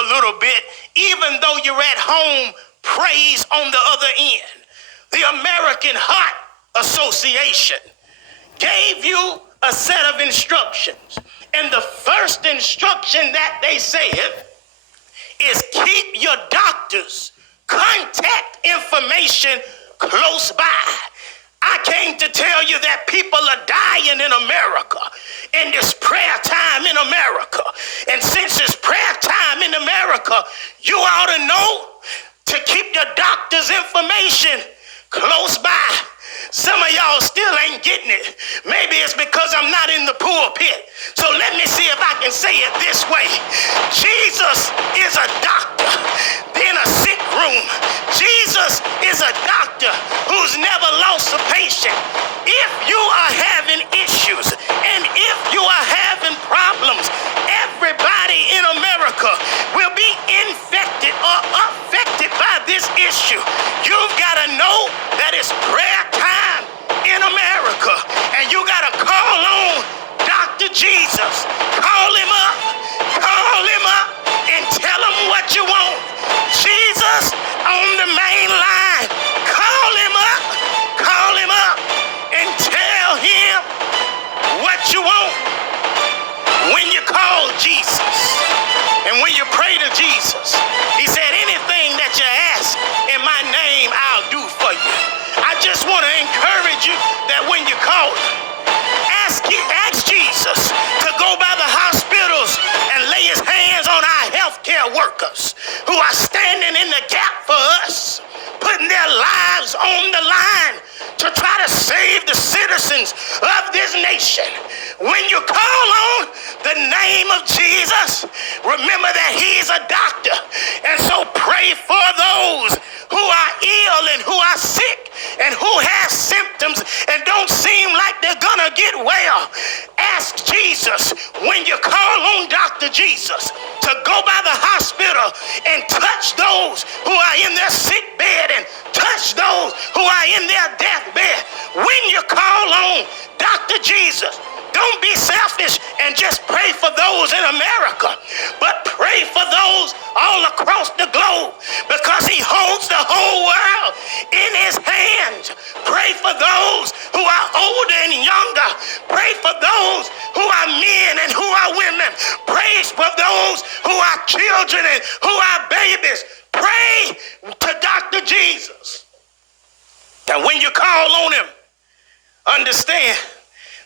a little bit, even though you're at home, praise on the other end. The American Heart Association gave you a set of instructions. And the first instruction that they said is keep your doctor's contact information close by. I came to tell you that people are dying in America in this prayer time in America. And since it's prayer time in America, you ought to know to keep your doctor's information close by. Some of y'all still ain't getting it. Maybe it's because I'm not in the pulpit. So let me see if I can say it this way. Jesus is a doctor in a sick room. Jesus is a doctor who's never lost a patient. If you are having issues and if you are having problems, everybody in America will be infected or affected by this issue. You've got to know that it's prayer time in America, and you got to call on Dr. Jesus. Call him up and tell him what you want. Jesus on the main line. Call him up and tell him what you want. When you call Jesus and when you pray to Jesus, he said, anything that you ask in my name, I'll do for you. I just want to encourage you that when you call, ask Jesus to go by the hospitals and lay his hands on our healthcare workers who are standing in the gap for us, putting their lives on the line to try to save the citizens of this nation. When you call on the name of Jesus, remember that he's a doctor. And so pray for those who are ill and who are sick and who have symptoms and don't seem like they're gonna get well. Ask Jesus when you call on Dr. Jesus to go by the hospital and touch those who are in their sick bed and touch those who are in their deathbed. When you call on Dr. Jesus, don't be selfish and just pray for those in America, but pray for those all across the globe because he holds the whole world in his hands. Pray for those who are older and younger. Pray for those who are men and who are women. Pray for those who are children and who are babies. Pray to Dr. Jesus. And when you call on him, understand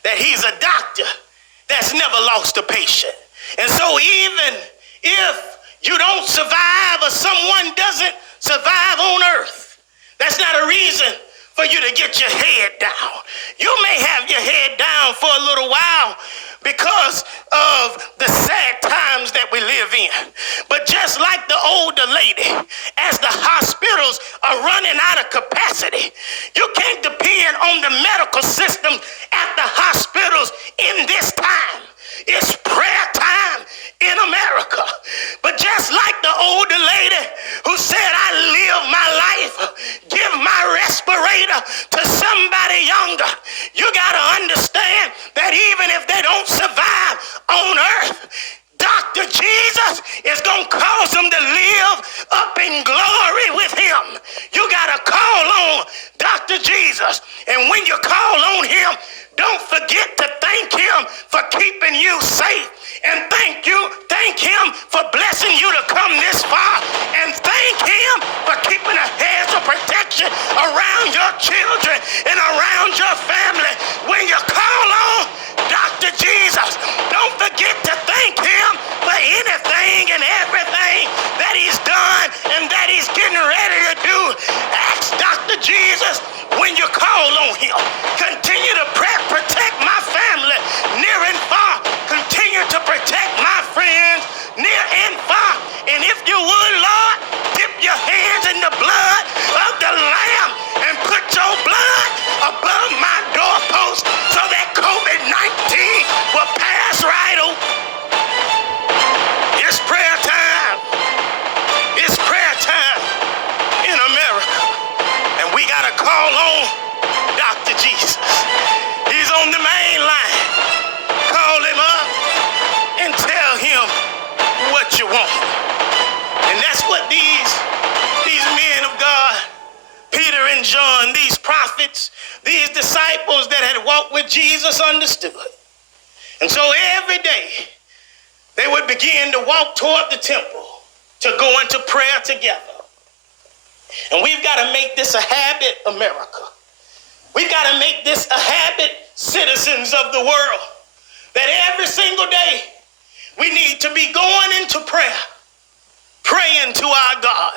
that he's a doctor that's never lost a patient. And so even if you don't survive or someone doesn't survive on earth, that's not a reason for you to get your head down. You may have your head down for a little while because of the sad times that we live in. But just like the older lady, as the hospitals are running out of capacity, you can't depend on the medical system at the hospitals in this time. It's prayer time in America. But just like the older lady who said, I live my life, give my respirator to somebody younger, you got to understand that even if they don't survive on earth, Dr. Jesus is going to cause them to live up in glory with him. You got to call on Dr. Jesus. And when you call on him, don't forget to thank him for keeping you safe. And thank him for blessing you to come this far. And thank him for keeping a hedge of protection around your children and around your family. When you call on Dr. Jesus, don't forget to thank him for anything and everything that he's done and that he's getting ready to do. Ask Dr. Jesus when you call on him. Continue to protect my family near and far. Continue to protect my friends near and far. And if you would, Lord, dip your hands in the blood of the Lamb and put your blood above my doorpost so that COVID-19 will pass right over. these disciples that had walked with Jesus understood. And so every day they would begin to walk toward the temple to go into prayer together. And we've got to make this a habit, America. We've got to make this a habit, citizens of the world, that every single day we need to be going into prayer, praying to our God.